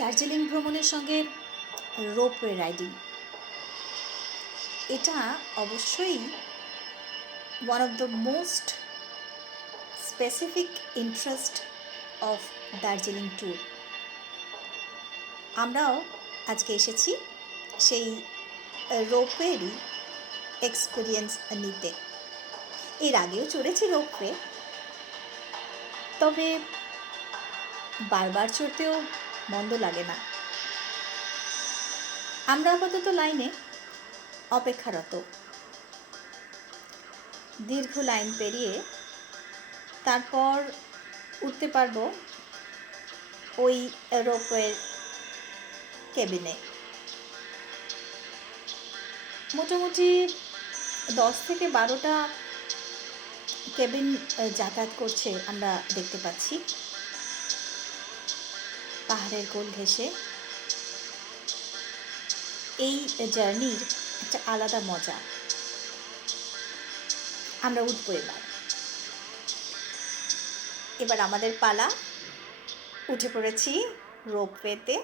দার্জিলিং ভ্রমণের সঙ্গে ropeway riding, এটা অবশ্যই one of the most specific interest of Darjeeling tour. আমরাও আজকে এসেছি সেই রোপওয়েরই এক্সপিরিয়েন্স নিতে। এর আগেও চড়েছি রোপওয়ে, তবে বারবার চড়তেও মন্দ লাগে না। আমরা আপাতত লাইনে অপেক্ষারত। দীর্ঘ লাইন পেরিয়ে তারপর উঠতে পারবো ওই রোপওয়ের কেবিনে। মোটামুটি 10 থেকে 12টা কেবিন যাতায়াত করছে আমরা দেখতে পাচ্ছি। পাহাড়ের কোল ঘেঁষে এই জার্নির একটা আলাদা মজা। আমরা উঠবো এবার আমাদের পালা। উঠে পড়েছি রোপওয়েতে।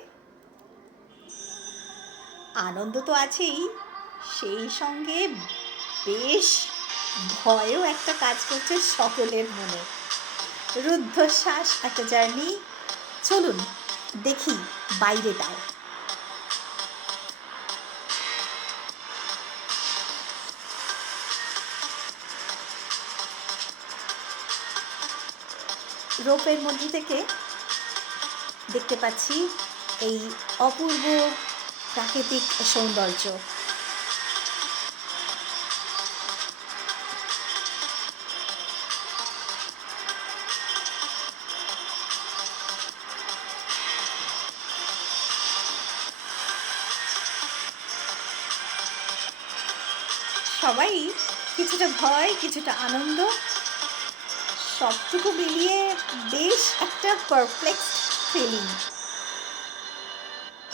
আনন্দ তো আছেই, সেই সঙ্গে বেশ ভয়ও একটা কাজ করছে সকলের মনে। রুদ্ধশ্বাস একটা জার্নি। চলুন দেখি বাইরেটায়। রোপের মধ্যে থেকে দেখতে পাচ্ছি এই অপূর্ব প্রাকৃতিক সৌন্দর্য। সবাই কিছুটা ভয়, কিছুটা আনন্দ, সবটুকু মিলিয়ে বেশ একটা পারপ্লেক্সড ফিলিং।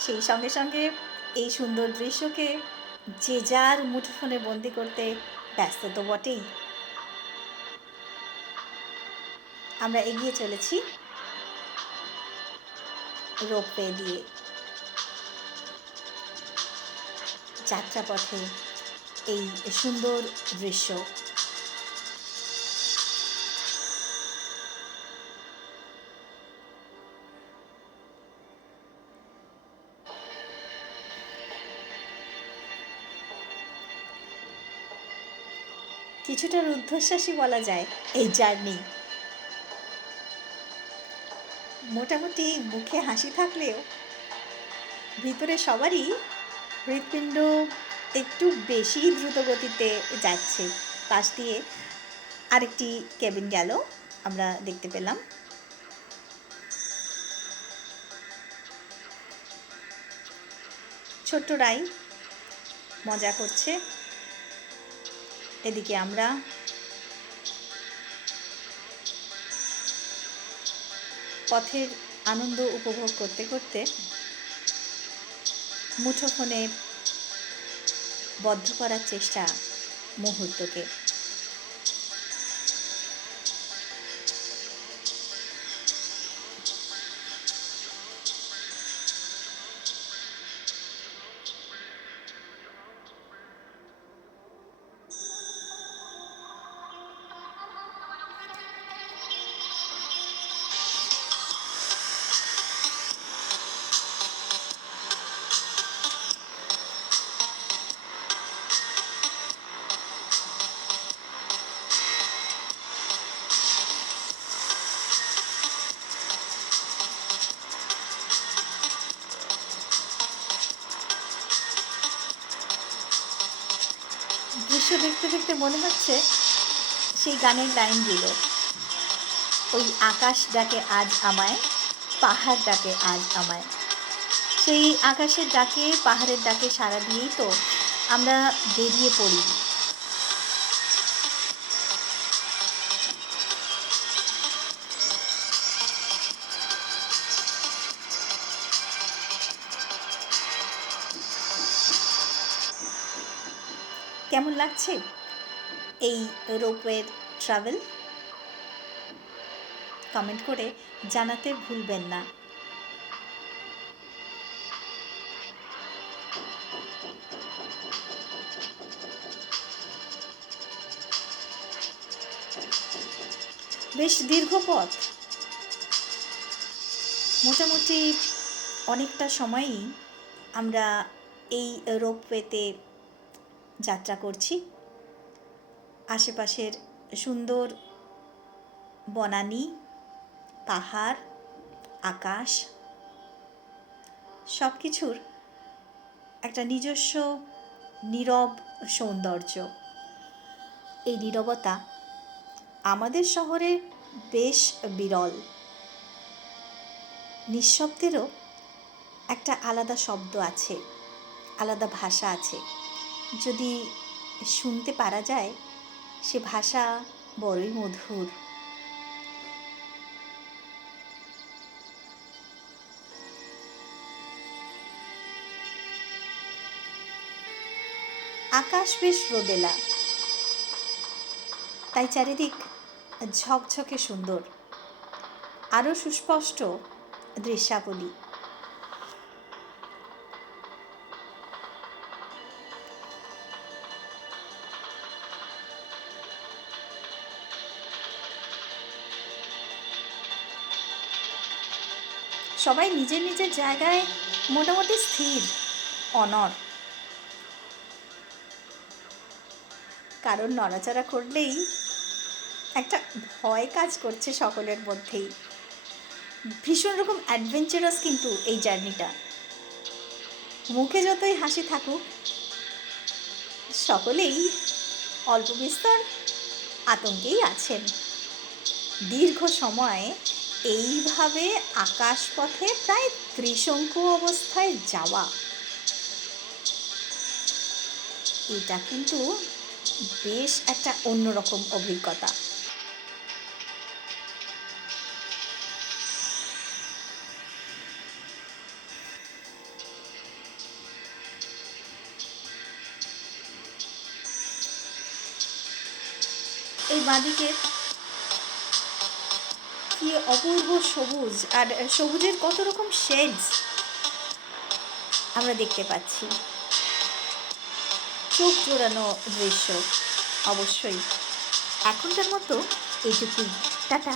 সেই সঙ্গে সঙ্গে এই সুন্দর দৃশ্যকে যে যার মুঠোফোনে বন্দি করতে ব্যস্ত তো বটেই। আমরা এগিয়ে চলেছি রোপওয়ে দিয়ে। যাত্রাপথে এই সুন্দর দৃশ্য। কিছুটা রুদ্ধশ্বাসই বলা যায় এই জার্নি। মোটামুটি মুখে হাসি থাকলেও ভিতরে সবারই হৃৎপিণ্ড একটু বেশি দ্রুত গতিতে যাচ্ছে। পাশ দিয়ে আরেকটি কেবিন গেল আমরা দেখতে পেলাম। ছোট্টরাই মজা করছে। এদিকে আমরা পথের আনন্দ উপভোগ করতে করতে মুঠোফোনে বদ্ধ করার চেষ্টা মুহূর্তকে। দৃশ্য দেখতে দেখতে মনে হচ্ছে সেই গানের লাইনগুলো। ওই আকাশ ডাকে আজ আমায়, পাহাড় ডাকে আজ আমায়। সেই আকাশের ডাকে, পাহাড়ের ডাকে সাড়া দিয়েই তো আমরা বেরিয়ে পড়ি। কেমন লাগছে এই রোপওয়ের ট্রাভেল? কমেন্ট করে জানাতে ভুলবেন না। বেশ দীর্ঘ পথ, মোটামুটি অনেকটা সময়ই আমরা এই রোপওয়েতে যাত্রা করছি। আশেপাশের সুন্দর বনানী, পাহাড়, আকাশ সব কিছুর একটা নিজস্ব নীরব সৌন্দর্য। এই নীরবতা আমাদের শহরে বেশ বিরল। নিঃশব্দেরও একটা আলাদা শব্দ আছে, আলাদা ভাষা আছে। যদি শুনতে পারা যায়, সে ভাষা বড়ই মধুর। আকাশ বেশ রোদেলা, তাই চারিদিক ঝকঝকে সুন্দর, আরও সুস্পষ্ট দৃশ্যাবলী। সবাই নিজের নিজের জায়গায় মোটামুটি স্থির, অনড়। কারণ নড়াচড়া করলেই একটা ভয় কাজ করছে সকলের মধ্যেই। ভীষণ রকম অ্যাডভেঞ্চারাস কিন্তু এই জার্নিটা। মুখে যতই হাসি থাকুক, সকলেই অল্প বিস্তর আতঙ্কেই আছেন। দীর্ঘ সময় এইভাবে আকাশপথে প্রায় ত্রিশঙ্কু অবস্থায় যাওয়া, এটা কিন্তু বেশ একটা অন্যরকম অভিজ্ঞতা। এই বাঁদিকের কি অপূর্ব সবুজ, আর সবুজের কত রকম শেডস আমরা দেখতে পাচ্ছি। চোখ জোড়ানো দৃশ্য। অবশ্যই এখনকার মতো এইটুকুই। টাটা।